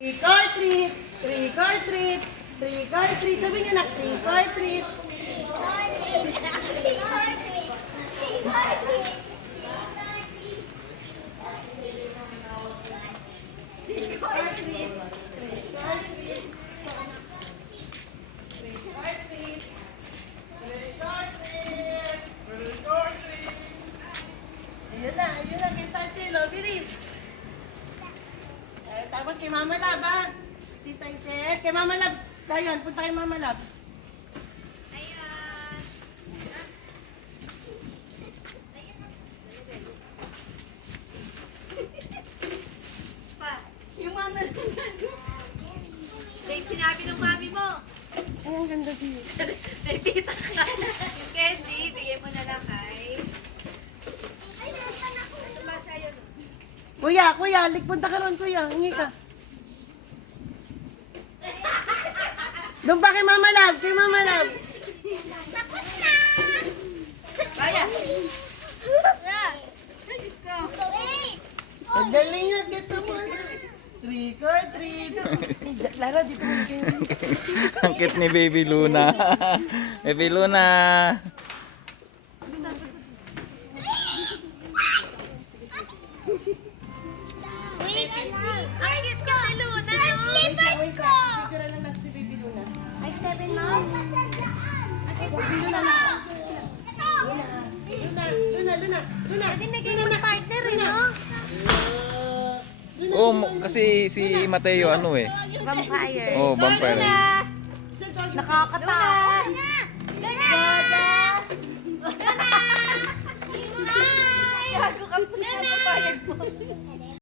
Trick or treat, trick or treat, trick or treat. Sabi niyo na, trick or treat. Trick or treat, trick or treat. Trick or treat, trick or treat, trick or treat. Ayun na, kita sila, bilis. Tapos kay Mama Lab, ha? Tita Itet, kay Mama Lab. Dayon, punta kay Mama Lab. Ayan. Pa, Yung Mama Lab. Dave, sinabi ng mami mo. Ay, ang ganda siya. May pita ka. Yung candy, bigay mo na lang kay... Ito ba siya yun? Kuya, punta ka ron, kuya. Hingi ka. Doon pa kay Mama Lab, kay Mama Lab. Tapos na! Kaya. Ang galing nga, ganda mo. Trick or treat. Lara, dito mo kayo. Ang cute ni Baby Luna. Baby Luna. Ang cute ka ni Luna, no? Slippers ko! Picture lang natin si Baby Luna. Ay, Stephen, mom. Baby Luna na. Luna. Pwede naging mag-partner, eh, no? Oh, kasi si Mateo ano eh. Vampire. Oh, vampire. Nakakatakot. Luna! Luna! Luna! Gago ka po sa papayag mo.